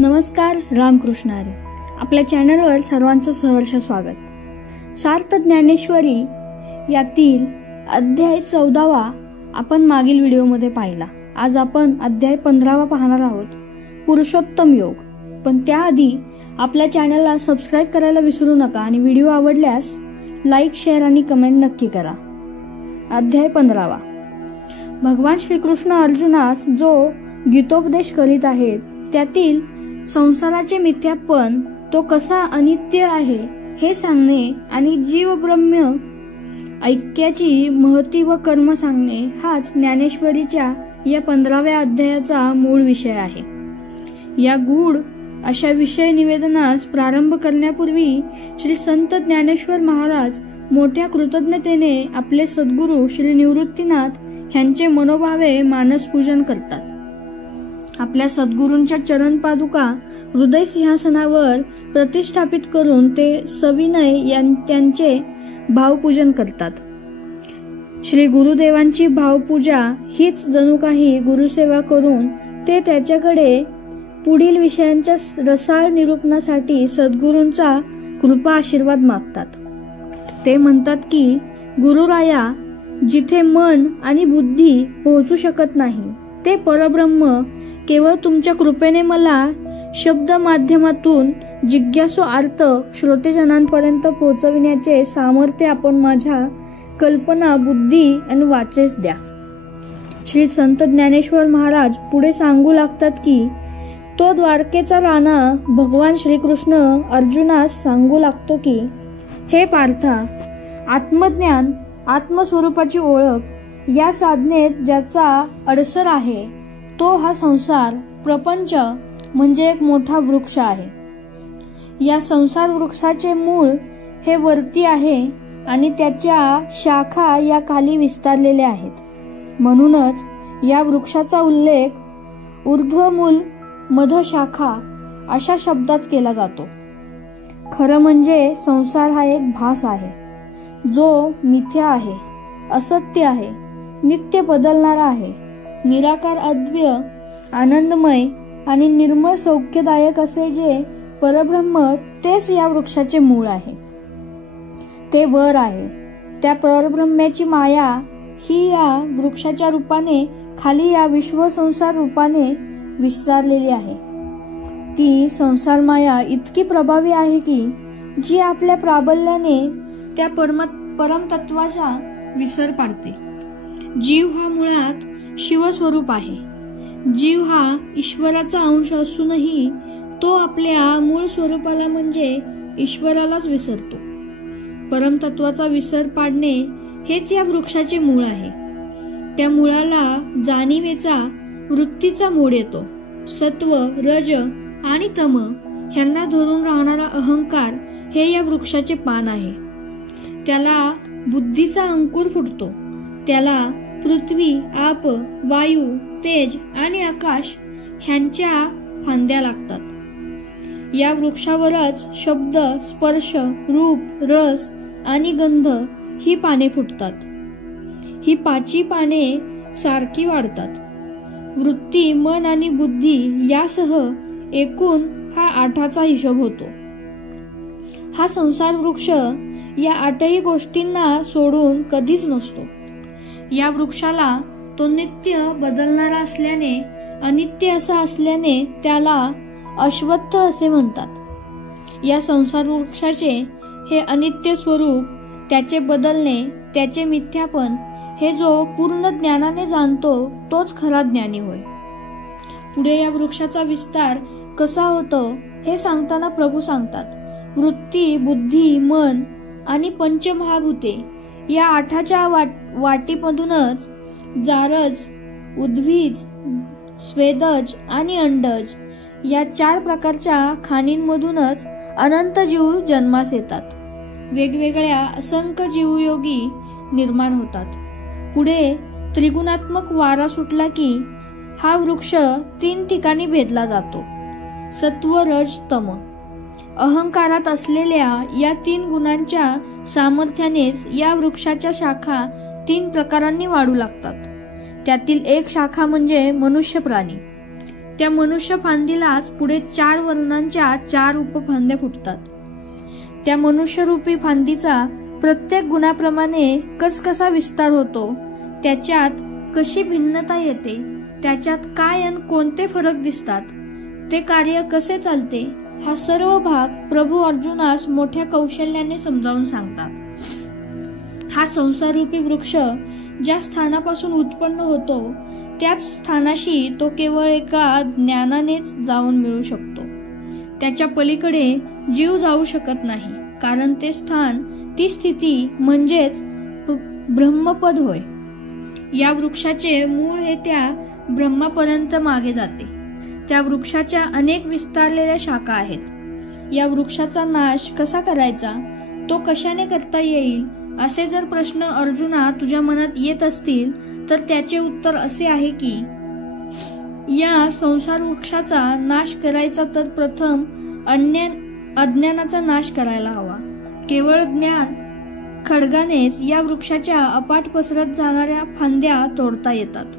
नमस्कार, रामकृष्ण हरी. आपल्या चॅनलवर सर्वांचं सहर्ष स्वागत. सार्थ ज्ञानेश्वरी यातील अध्याय 14वा आपण मागील व्हिडिओमध्ये पाहिला. आज आपण अध्याय 15वा पाहणार आहोत, पुरुषोत्तम योग. पण त्याआधी आपल्या चॅनलला सबस्क्राईब करायला विसरू नका आणि व्हिडिओ आवडल्यास लाईक, शेअर आणि कमेंट नक्की करा. अध्याय 15वा. भगवान श्रीकृष्ण अर्जुनास जो गीतोपदेश करीत आहेत त्यातील संसाराचे मिथ्यापण, तो कसा अनित्य आहे हे सांगणे आणि जीव ब्रह्म ऐक्याची महती व कर्म सांगणे हाच ज्ञानेश्वरीच्या या 15व्या अध्यायाचा मूळ विषय आहे. या गूढ अशा विषय निवेदनास प्रारंभ करण्यापूर्वी श्री संत ज्ञानेश्वर महाराज मोठ्या कृतज्ञतेने आपले सद्गुरू श्री निवृत्तीनाथ यांचे मनोभावे मानस पूजन करतात. आपल्या सद्गुरूंच्या चरण पादुका हृदय सिंहासनावर प्रतिष्ठापित करून ते सविनय त्यांचे भावपूजन करतात. श्री गुरुदेवांची भावपूजा हीच जणू काही गुरुसेवा करून ते त्याच्याकडे पुढील विषयांच्या रसाळ निरूपणासाठी सद्गुरूंचा कृपा आशीर्वाद मागतात. ते म्हणतात की गुरुराया, जिथे मन आणि बुद्धी पोहोचू शकत नाही ते परब्रह्म केवळ तुमच्या कृपेने मला शब्द माध्यमातून जिज्ञासू अर्थ श्रोतेजनांपर्यंत पोहोचविण्याचे सामर्थ्य आपण माझ्या कल्पना, बुद्धी आणि वाचेस द्या. श्री संत ज्ञानेश्वर महाराज पुढे सांगू लागतात की तो द्वारकेचा राणा भगवान श्रीकृष्ण अर्जुनास सांगू लागतो की हे पार्था, आत्मज्ञान, आत्मस्वरूपाची ओळख या साधनेत ज्याचा अडसर आहे तो हा संसार प्रपंच म्हणजे एक मोठा वृक्ष आहे. या संसार वृक्षाचे मूळ हे वरती आहे आणि त्याच्या शाखा या खाली विस्तारलेल्या आहेत. म्हणूनच या वृक्षाचा उल्लेख ऊर्ध्वमूल मधशाखा अशा शब्दात केला जातो. खरं म्हणजे संसार हा एक भास आहे जो मिथ्या आहे, असत्य आहे, नित्य बदलणारा आहे. निराकार, अद्वय, आनंदमय आणि निर्मळ सौख्यदायक असे जे परब्रह्म तेच या वृक्षाचे मूळ आहे. ते वर आहे. त्या परब्रह्माची माया ही या वृक्षाच्या रूपाने खाली या विश्वसंसार रूपाने विस्तारलेली आहे. ती संसार माया इतकी प्रभावी आहे की जी आपल्या प्राबल्याने त्या परमतत्वाचा विसर पाडते. जीव हा मुळात शिवस्वरूप आहे. जीव हा ईश्वराचा अंश असूनही तो आपल्या मूळ स्वरूपाला म्हणजे ईश्वरालाच विसरतो. परमतत्वाचा विसर पाडणे हेच या वृक्षाचे मूळ आहे. त्या मुळाला जाणीवेचा, वृत्तीचा मोड येतो. सत्व, रज आणि तम ह्यांना धरून राहणारा अहंकार हे या वृक्षाचे पान आहे. त्याला बुद्धीचा अंकुर फुटतो. त्याला पृथ्वी, आप, वायू, तेज आणि आकाश ह्यांच्या फांद्या लागतात. या वृक्षावरच शब्द, स्पर्श, रूप, रस आणि गंध ही पाने फुटतात. ही 5 पाने सारखी वाढतात. वृत्ती, मन आणि बुद्धी यासह एकूण हा 8चा हिशोब होतो. हा संसार वृक्ष या 8ही गोष्टींना सोडून कधीच नसतो. या वृक्षाला तो नित्य बदलणारा असल्याने, अनित्य असा असल्याने त्याला अश्वत्थ असे म्हणतात. या संसार वृक्षाचे हे अनित्य स्वरूप, त्याचे बदलणे, त्याचे मिथ्यापण हे जो पूर्ण ज्ञानाने जाणतो तोच खरा ज्ञानी होय. पुढे या वृक्षाचा विस्तार कसा होतो हे सांगताना प्रभू सांगतात, वृत्ती, बुद्धी, मन आणि पंचमहाभूते या 8च्या वाटीमधूनच जारज, उद्भिज, स्वेदज आणि अंडज या 4 प्रकारच्या खाणींमधूनच अनंत जीव जन्मास येतात. वेगवेगळ्या असंख्य जीवयोगी निर्माण होतात. पुढे त्रिगुणात्मक वारा सुटला की हा वृक्ष 3 ठिकाणी भेदला जातो. सत्व, रज, तम. अहंकारात असलेल्या या 3 गुणांच्या सामर्थ्यानेच या वृक्षाच्या शाखा 3 प्रकारांनी वाढू लागतात. त्यातील एक शाखा म्हणजे मनुष्य प्राणी. त्या मनुष्य फांदीलाच पुढे 4 वर्णांच्या 4 उपफांद्या फुटतात. त्या मनुष्यरूपी फांदीचा प्रत्येक गुणाप्रमाणे कसा विस्तार होतो, त्याच्यात कशी भिन्नता येते, त्याच्यात काय आणि कोणते फरक दिसतात, ते कार्य कसे चालते, हा सर्व भाग प्रभू अर्जुनास मोठ्या कौशल्याने समजावून सांगतात. हा संसाररूपी वृक्ष ज्या स्थानापासून उत्पन्न होतो त्याच स्थानाशी तो केवळ एका ज्ञानानेच जाऊन मिळू शकतो. त्याच्या पलीकडे जीव जाऊ शकत नाही, कारण ते स्थान, ती स्थिती म्हणजेच ब्रह्मपद होय. या वृक्षाचे मूळ हे त्या ब्रह्मापर्यंत मागे जाते. त्या वृक्षाच्या अनेक विस्तारलेल्या शाखा आहेत. या वृक्षाचा नाश कसा करायचा, तो कशाने करता येईल, असे जर प्रश्न अर्जुना तुझ्या मनात येत असतील तर त्याचे उत्तर असे आहे की या संसार वृक्षाचा नाश करायचा तर प्रथम अज्ञानाचा नाश करायला हवा. केवळ ज्ञान खड्गानेच या वृक्षाच्या अपाट पसरत जाणाऱ्या फांद्या तोडता येतात.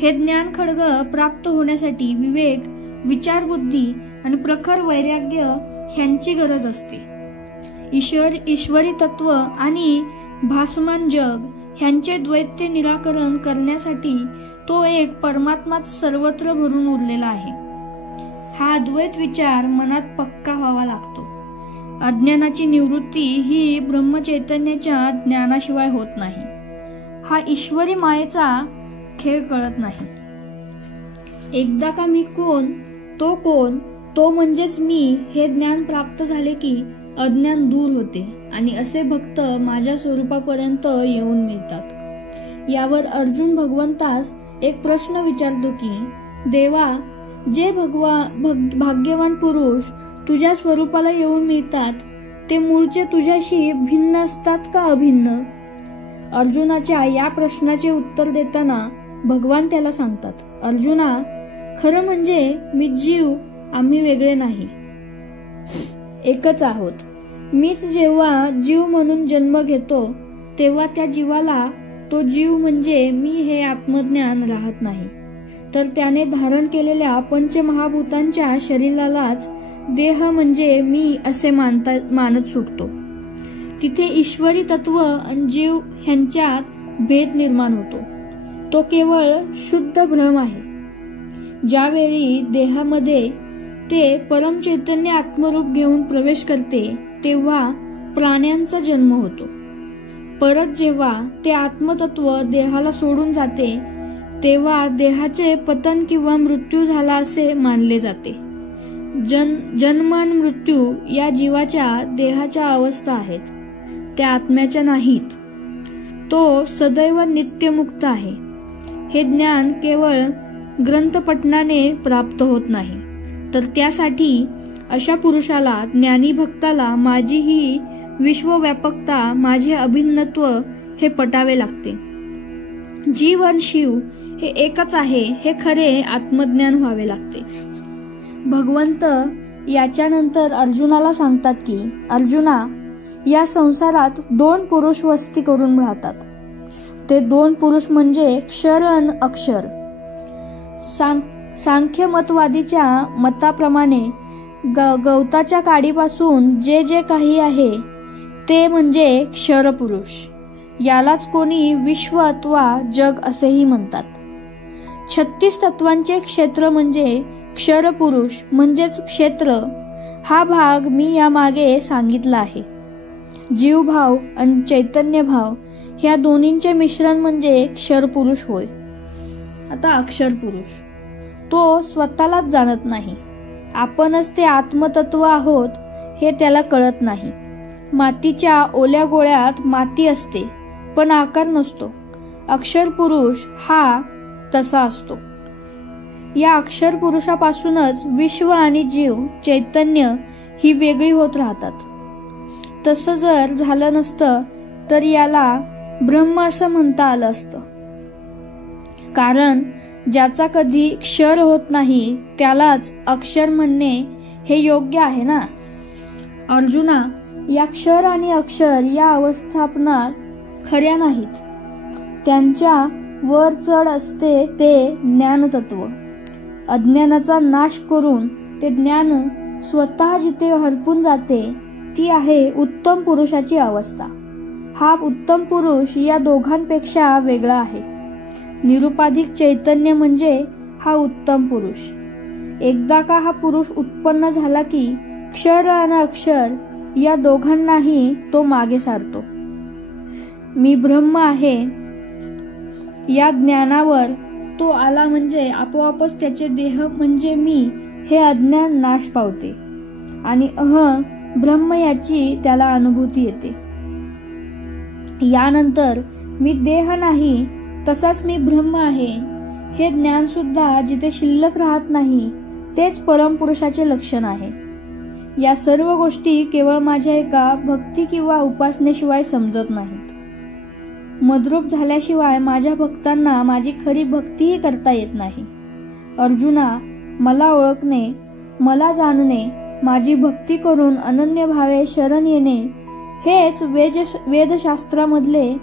हे ज्ञान खड्ग प्राप्त होण्यासाठी विवेक, विचारबुद्धी आणि प्रखर वैराग्य ह्यांची गरज असते. ईश्वरी तत्व आणि भासमान जग ह्यांचे द्वैत्य निराकरण करण्यासाठी तो एक परमात्माच सर्वत्र भरून उरलेला आहे. हा अद्वैत विचार मनात पक्का व्हावा लागतो. अज्ञानाची निवृत्ती ही ब्रह्मचैतन्याच्या ज्ञानाशिवाय होत नाही. हा ईश्वरी मायेचा खेळ कळत नाही. एकदा का मी कोण, तो म्हणजेच मी हे ज्ञान प्राप्त झाले की अज्ञान दूर होते आणि असे भक्त माझ्या स्वरूपापर्यंत येऊन मिळतात. यावर अर्जुन भगवंतास एक प्रश्न विचारतो की देवा, जे भाग्यवान पुरुष तुझ्या स्वरूपाला येऊन मिळतात ते मूळचे तुझ्याशी भिन्न असतात का अभिन्न? अर्जुनाच्या या प्रश्नाचे उत्तर देताना भगवान त्याला सांगतात, अर्जुना, खरं म्हणजे मी जीव, आम्ही वेगळे नाही, एकच आहोत. मीच जेव्हा जीव म्हणून जन्म घेतो तेव्हा त्या जीवाला तो जीव म्हणजे मी हे आत्मज्ञान राहत नाही, तर त्याने धारण केलेल्या पंचमहाभूतांच्या शरीरालाच देह म्हणजे मी असे मानत सुटतो. तिथे ईश्वरी तत्व आणि जीव ह्यांच्यात भेद निर्माण होतो. तो केवळ शुद्ध भ्रम आहे. ज्यावेळी देहामध्ये ते परम चैतन्य आत्मरूप घेऊन प्रवेश करते तेव्हा प्राण्यांचा जन्म होतो. परत जेव्हा ते आत्मतत्व देहाला सोडून जाते तेव्हा देहाचे पतन किंवा मृत्यू झाला असे मानले जाते. जन्म आणि मृत्यू या जीवाच्या देहाच्या अवस्था आहेत, त्या आत्म्याच्या नाहीत. तो सदैव नित्यमुक्त आहे. हे ज्ञान केवळ ग्रंथपठनाने प्राप्त होत नाही, तर त्यासाठी अशा पुरुषाला, ज्ञानी भक्ताला माझी ही विश्वव्यापकता, माझे अभिन्नत्व हे पटावे लागते. जीव आणि शिव हे एकच आहे हे खरे आत्मज्ञान व्हावे लागते. भगवंत याच्यानंतर अर्जुनाला सांगतात की अर्जुना, या संसारात 2 पुरुष वस्ती करून राहतात. ते 2 पुरुष म्हणजे क्षर आणि अक्षर. सांख्य मतवादीच्या मताप्रमाणे गवताच्या काडीपासून जे जे काही आहे ते म्हणजे क्षर पुरुष. यालाच कोणी विश्व अथवा जग असेही म्हणतात. 36 तत्वांचे क्षेत्र म्हणजे क्षर पुरुष म्हणजेच क्षेत्र. हा भाग मी यामागे सांगितला आहे. जीवभाव आणि चैतन्य भाव ह्या दोन्हींचे मिश्रण म्हणजे क्षर पुरुष होय. आता अक्षर पुरुष, तो स्वतःलाच जाणत नाही. आपणच ते आत्मतत्व आहोत हे त्याला कळत नाही. मातीच्या ओल्या गोळ्यात माती असते पण आकार नसतो. अक्षर पुरुष हा तसा असतो. या अक्षर पुरुषापासूनच विश्व आणि जीव, चैतन्य ही वेगळी होत राहतात. तसं जर झालं नसतं तर याला ब्रह्म असं म्हणता आलं असतं. कारण ज्याचा कधी क्षर होत नाही त्यालाच अक्षर म्हणणे हे योग्य आहे ना. अर्जुना, या क्षर आणि अक्षर या अवस्थापनात खऱ्या नाहीत. त्यांच्या वर चढ असते ते ज्ञानतत्व. अज्ञानाचा नाश करून ते ज्ञान स्वतः जिथे हरपून जाते ती आहे उत्तम पुरुषाची अवस्था. हा उत्तम पुरुष या दोघांपेक्षा वेगळा आहे. निरुपाधिक चैतन्य म्हणजे हा उत्तम पुरुष. एकदा का हा पुरुष उत्पन्न झाला की क्षर आणि अक्षर या दोघांनाही तो मागे सारतो. मी ब्रह्म आहे या ज्ञानावर तो आला म्हणजे आपोआपच त्याचे देह म्हणजे मी हे अज्ञान नाश पावते आणि ब्रह्म याची त्याला अनुभूती येते. यानंतर मी देह नाही तसाच मी ब्रह्म आहे हे ज्ञान सुद्धा जिथे शिल्लक राहत नाही तेच परमपुरुषाचे लक्षण आहे. या सर्व गोष्टी केवळ माझ्या एका भक्ती किंवा उपासनेशिवाय समजत नाहीत. मद्रूप झाल्याशिवाय माझ्या भक्तांना माझी खरी भक्तीही करता येत नाही. अर्जुना, मला ओळखणे, मला जाणणे, माझी भक्ती करून अनन्य भावे शरण येणे हेच वेदशास्त्रामधले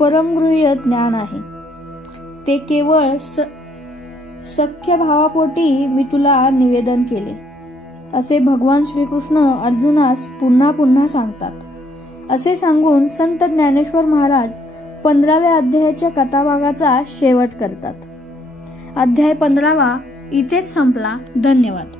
परमगृह्य ज्ञान आहे. ते केवळ सख्य भावापोटी मी तुला निवेदन केले असे भगवान श्रीकृष्ण अर्जुनास पुन्हा पुन्हा सांगतात. असे सांगून संत ज्ञानेश्वर महाराज 15व्या अध्यायाच्या कथाभागाचा शेवट करतात. अध्याय 15 इथेच संपला. धन्यवाद.